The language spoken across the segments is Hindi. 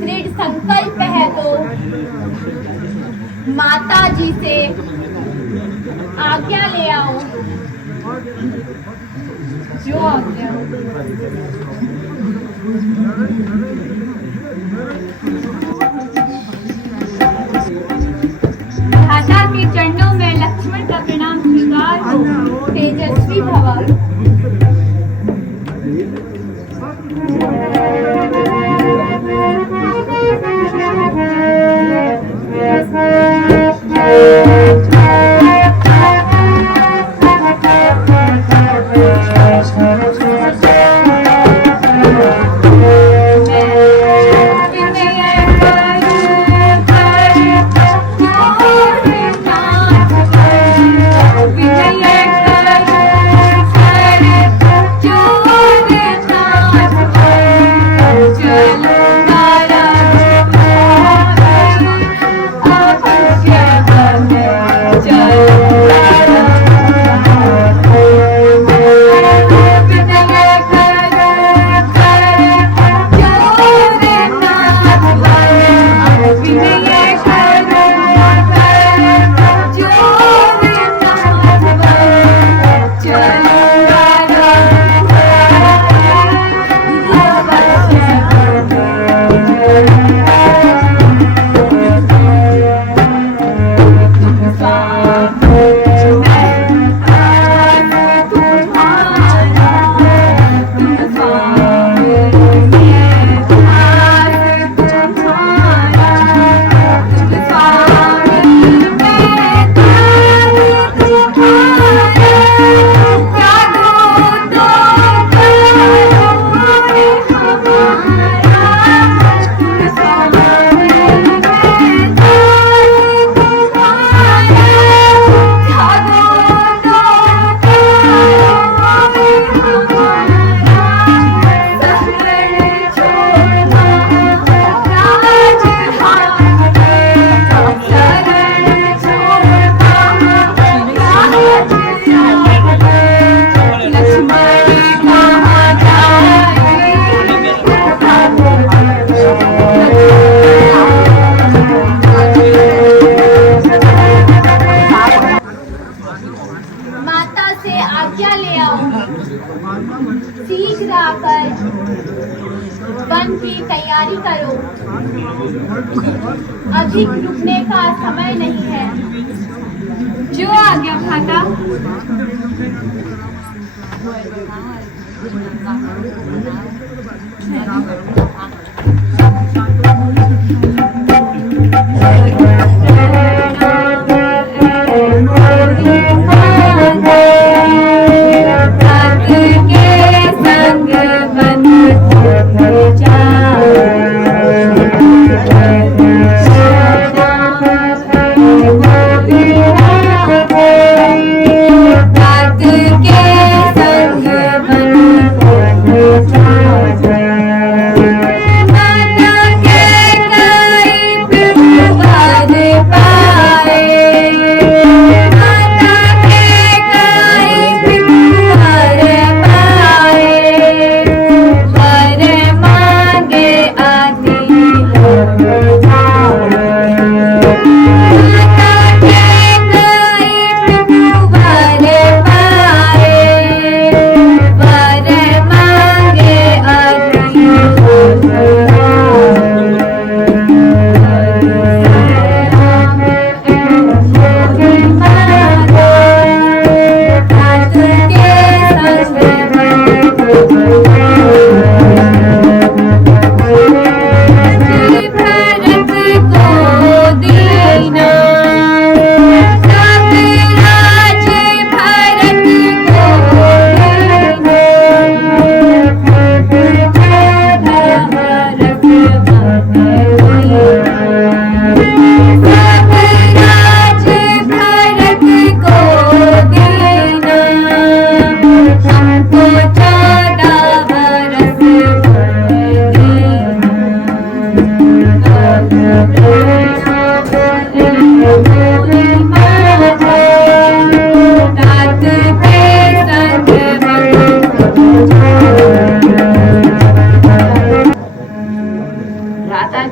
दृढ़ संकल्प है तो माता जी से आज्ञा ले आओ। जो आज्ञा माता के चरणों में लक्ष्मण का प्रणाम स्वीकार हो। तेजस्वी भव। शीघ्र आकर वन की तैयारी करो। अधिक रुकने का समय नहीं है। जो आज्ञा भ्राता।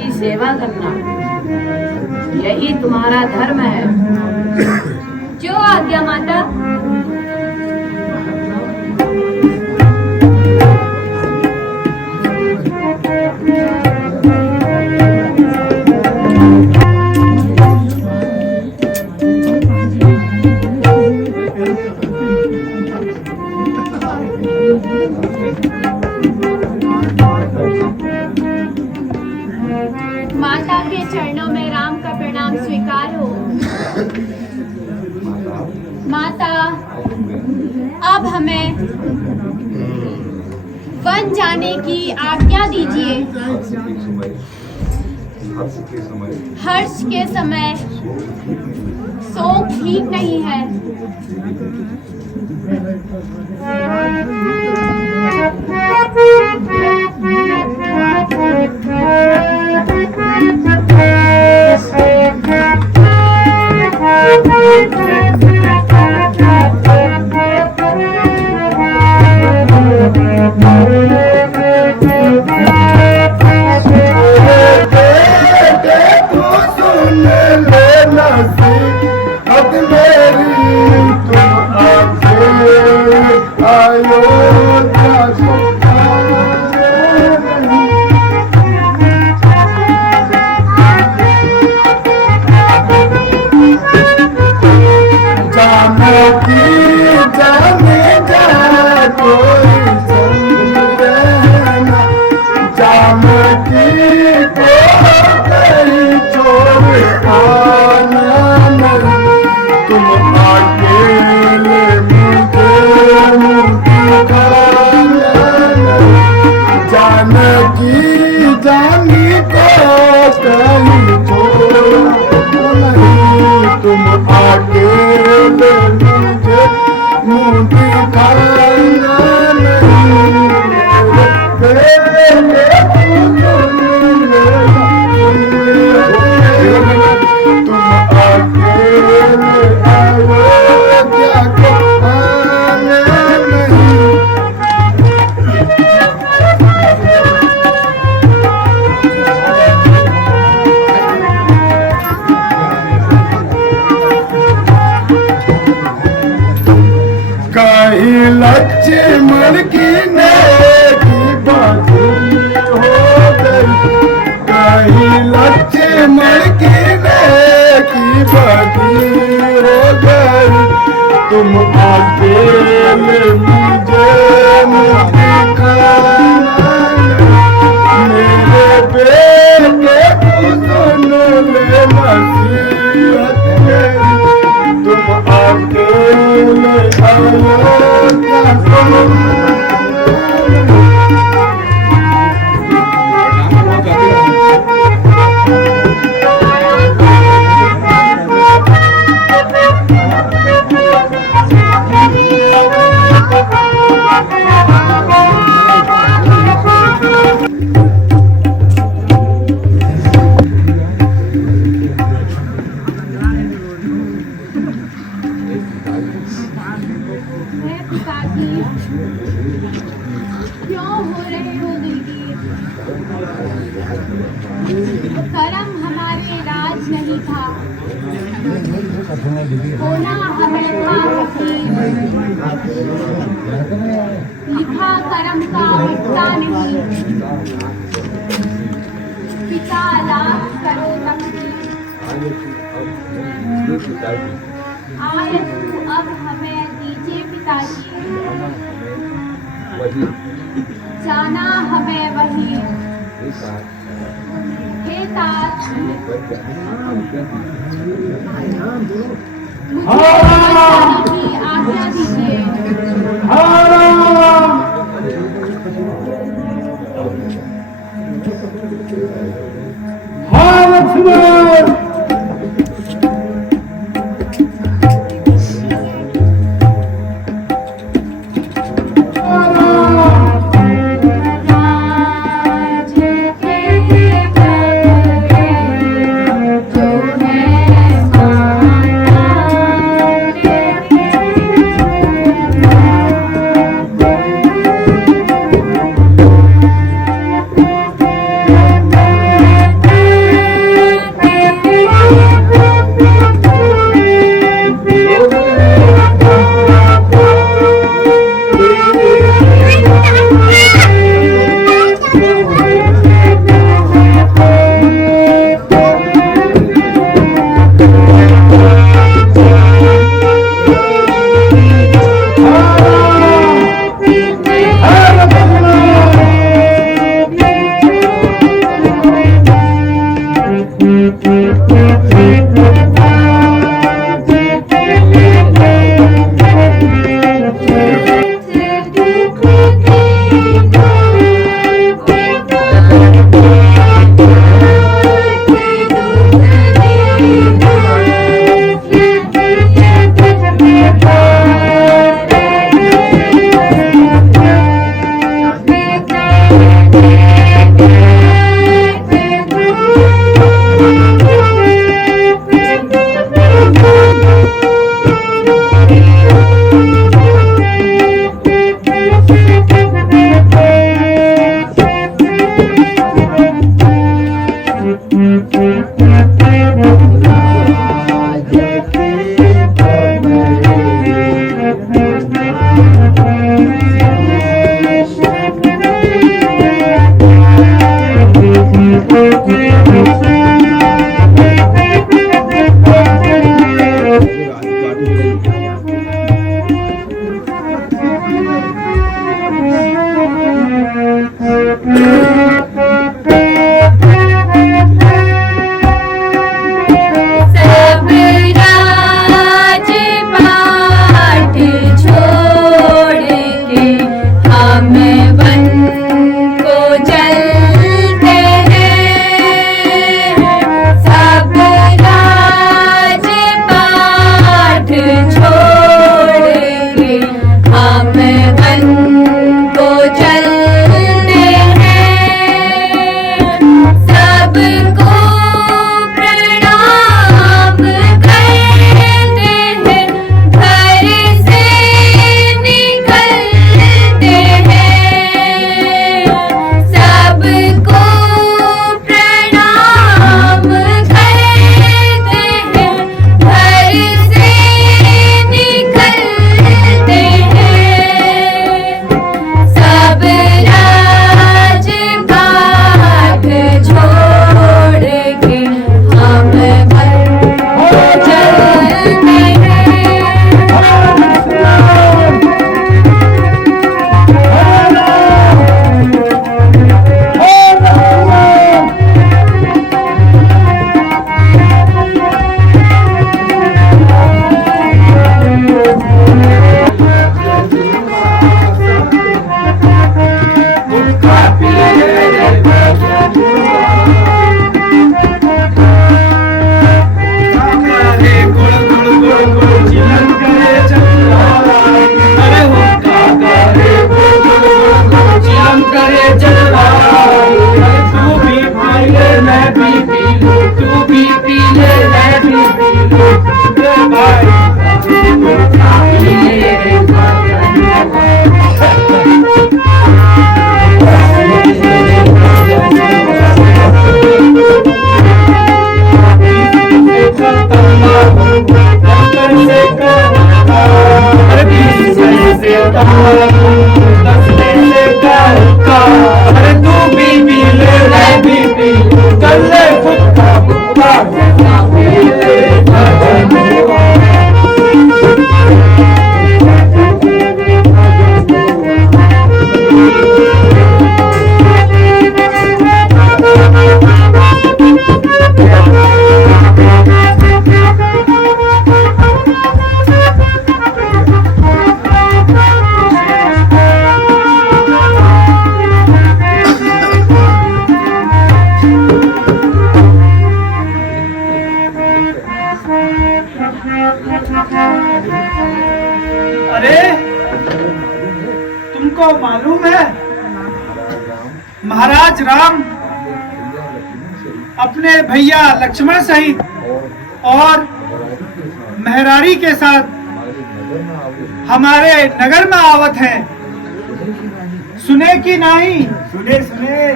की सेवा करना, यही तुम्हारा धर्म है। जो आज्ञा माता। माता के चरणों में राम का प्रणाम स्वीकार हो। माता, अब हमें वन जाने की आज्ञा दीजिए। हर्ष के समय शोक ठीक नहीं है। लक्ष्मण की नेकी बाकी हो गई, कहीं लक्ष्मण की नेकी बाकी हो गई। तुम अकेले मुझे दिखाना, मेरे बेटे को सुन ले नसीहत मेरी। तुम अकेले अयोध्या करम हमारे राज नहीं था, होना हमें था वकील। लिखा करम का मिटता नहीं, पिता लाख करो तकदीर। आए तू अब हमें दीजिए पिताजी, जाना हमें वही। हे तात, मुझे की आज्ञा दीजिए। मालूम है महाराज राम अपने भैया लक्ष्मण सहित और मेहरारी के साथ हमारे नगर में आवत हैं। सुने कि नहीं? सुने सुने।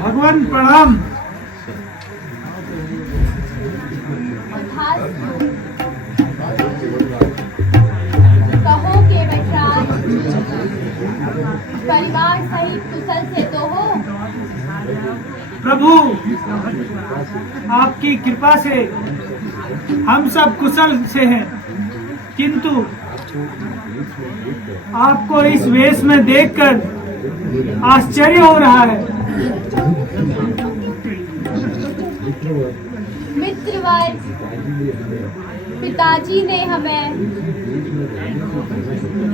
भगवान प्रणाम। कहो के बटराज परिवार सहित कुशल से तो हो? प्रभु आपकी कृपा से हम सब कुशल से हैं, किंतु आपको इस वेश में देखकर आश्चर्य हो रहा है। मित्रवर्ग, पिताजी ने हमें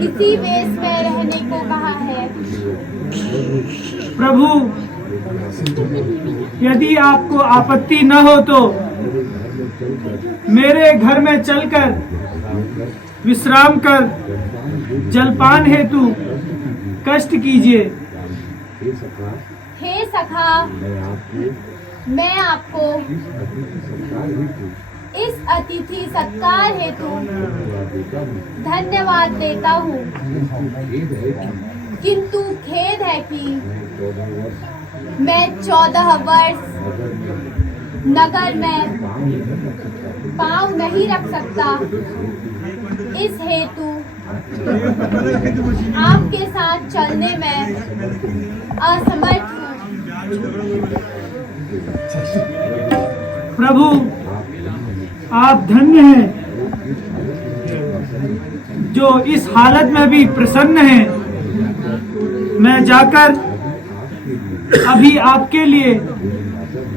इसी वेश में रहने को कहा है। प्रभु, यदि आपको आपत्ति न हो तो मेरे घर में चलकर विश्राम कर जलपान हेतु कष्ट कीजिए। हे सखा, मैं आपको इस अतिथि सत्कार हेतु धन्यवाद देता हूँ, किंतु खेद है कि मैं 14 वर्ष नगर में पाँव नहीं रख सकता। इस हेतु आपके साथ चलने में असमर्थ हूँ। प्रभु, आप धन्य हैं जो इस हालत में भी प्रसन्न हैं। मैं जाकर अभी आपके लिए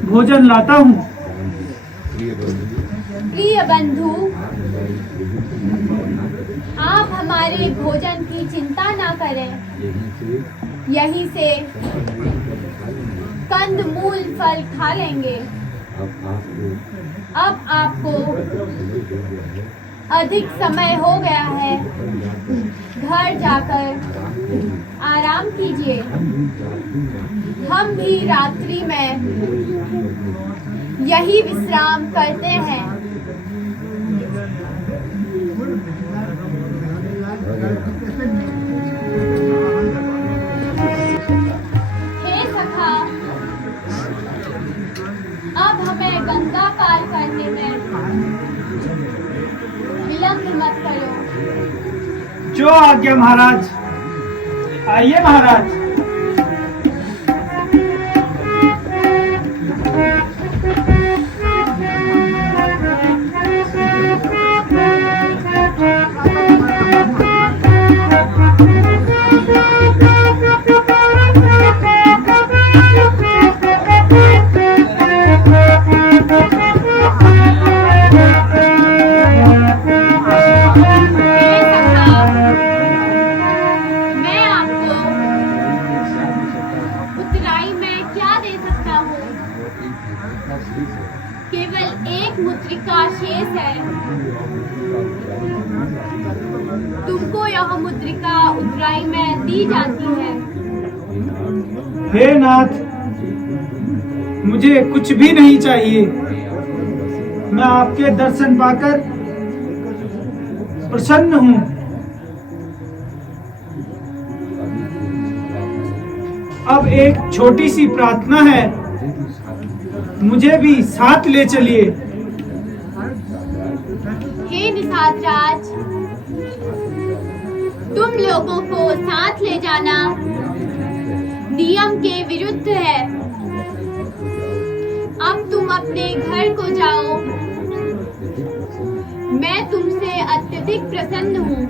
भोजन लाता हूँ। प्रिय बंधु, आप हमारे भोजन की चिंता ना करें। यहीं से कंद मूल फल खा लेंगे। अब आपको अधिक समय हो गया है, घर जाकर आराम कीजिए। हम भी रात्रि में यही विश्राम करते हैं। हे सखा, अब हमें गंगा पार करने में विलंब मत करो। जो आज्ञा महाराज। आइए महाराज। केवल एक मुद्रिका शेष है। तुमको यह मुद्रिका उतराई में दी जाती है। हे नाथ, मुझे कुछ भी नहीं चाहिए। मैं आपके दर्शन पाकर प्रसन्न हूँ। अब एक छोटी सी प्रार्थना है, मुझे भी साथ ले चलिए। हे निषाद राज, तुम लोगों को साथ ले जाना नियम के विरुद्ध है। अब तुम अपने घर को जाओ। मैं तुमसे अत्यधिक प्रसन्न हूँ।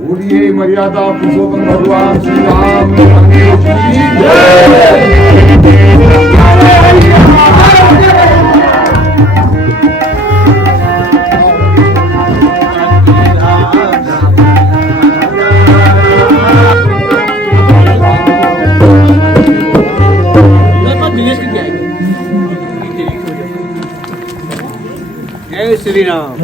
बोलिए मर्यादा पुरुषोत्तम भगवान श्री राम की जय। जय श्री राम।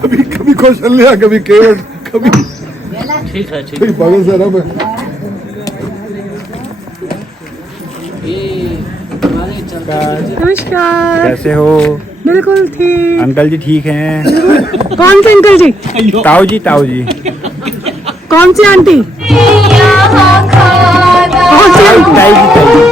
कभी कभी कौशल्या, कभी केवट, कभी ठीक है, ठीक भगत साहब। नमस्कार। कैसे हो? बिल्कुल ठीक। अंकल जी ठीक हैं? कौन से अंकल जी? ताऊ जी, ताऊ जी। कौन सी आंटी? कौन सी आंटी? ताई जी, ताई जी।